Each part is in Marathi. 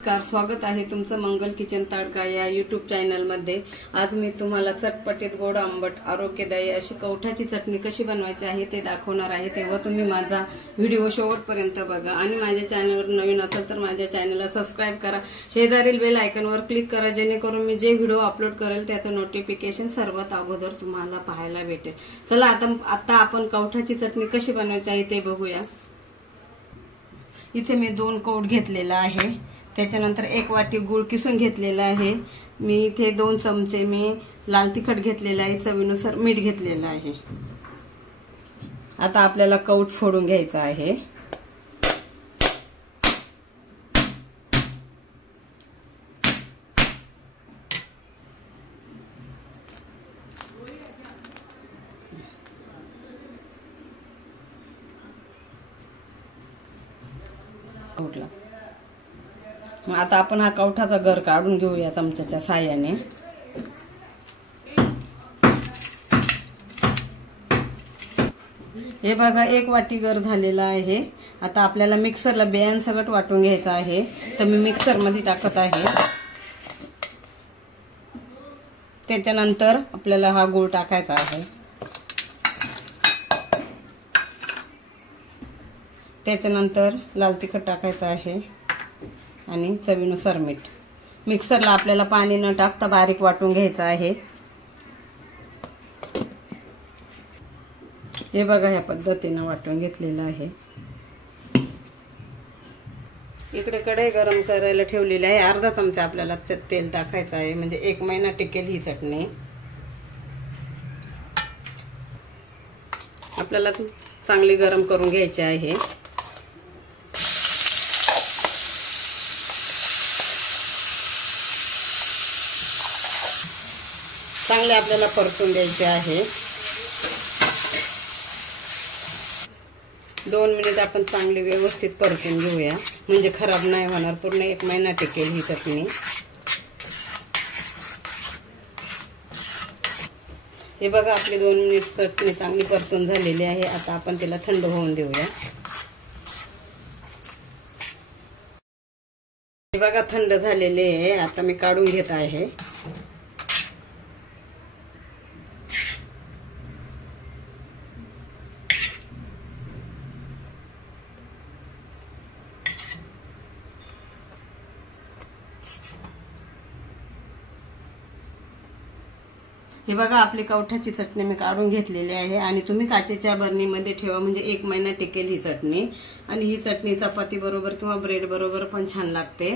नमस्कार, स्वागत आहे तुमचं मंगल किचन तडका या यूट्यूब चॅनल मध्ये। आज मी तुम्हाला चटपटीत गोड आंबट आरोग्यदायी अशी कवठाची चटणी कशी बनवायची आहे ते दाखवणार आहे। तेव्हा तुम्ही माझा व्हिडिओ शेवटपर्यंत बघा आणि माझ्या चॅनलवर नवीन असाल तर माझ्या चॅनलला सबस्क्राइब करा, शेजारील बेल आयकॉनवर क्लिक करा जेणेकरून मी जे व्हिडिओ अपलोड करेल त्याचं नोटिफिकेशन सर्वात अगोदर तुम्हाला पाहायला भेटेल। चला आता आपण कवठाची चटणी कशी बनवायची आहे ते बघूया। इथे मी 2 कवठ घेतलेला आहे, त्याच्यानंतर 1 वाटी गूळ किसून घेतलेला आहे। मी इथे 2 चमचे मी लाल तिखट घेतलेला आहे, चवीनुसार मीठ घेतलेलं आहे। आता आपल्याला कवठ फोडून घ्यायचा आहे। आता आपण हा कवठाचा गर काढून घेऊया चमच्याच्या साहाय्याने। हे बघा 1 वाटी गर झालेला आहे। आता आपल्याला मिक्सरला बेसन सगळं वाटून घ्यायचं आहे, तर मी मिक्सर मध्ये टाकत आहे। त्याच्यानंतर आपल्याला हा गूळ टाकायचा आहे, त्याच्यानंतर लाल तिखट टाकायचं आहे आणि चवीनुसार मीठ। मिक्सरला आपल्याला पाणी न टाकता बारीक वाटून घ्यायचं आहे। हे बघा ह्या पद्धतीने वाटून घेतलेलं आहे। इकडे कढई गरम करायला ठेवलेली आहे, अर्धा चमचा आपल्याला तेल टाकायचं आहे, म्हणजे 1 महिना टिकेल ही चटणी। आपल्याला चांगली गरम करून घ्यायची आहे। चांगले आपल्याला परतून द्यायचे आहे। 2 मिनिट आपण चांगली व्यवस्थित परतून घेऊया, म्हणजे खराब नाही होणार, पूर्ण 1 महिना टिकेल ही चटणी। हे बघा आपली 2 मिनिट चटणी चांगली परतून झालेली आहे। आता आपण तिला थंड होऊन देऊया। हे बघा थंड झालेले आहे, आता मी काढून घेत आहे। हे बघा आपली कवठाची चटणी मी काढून घेतलेली आहे आणि तुम्ही काचेच्या बरणीमध्ये ठेवा, म्हणजे 1 महिना टिकेल ही चटणी। आणि ही चटणी चपाती बरोबर किंवा ब्रेड बरोबर पण छान लागते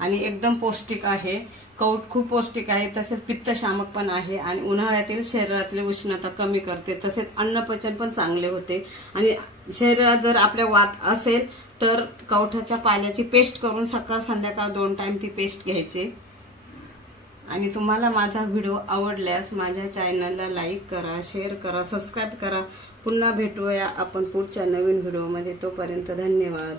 आणि एकदम पौष्टिक आहे। कवठ खूप पौष्टिक आहे, तसेच पित्तशामक पण आहे आणि उन्हाळ्यातील शरीरातली उष्णता कमी करते, तसेच अन्नपचन पण चांगले होते। आणि शरीरात जर आपल्या वात असेल तर कवठाच्या पाल्याची पेस्ट करून सकाळ संध्याकाळ 2 टाइम ती पेस्ट घ्यायची। आणि तुम्हाला माझा व्हिडिओ आवडल्यास माझ्या चॅनलला लाईक करा, शेअर करा, सबस्क्राइब करा। पुन्हा भेटूया आपण पुढच्या नवीन व्हिडिओमध्ये, तोपर्यंत धन्यवाद।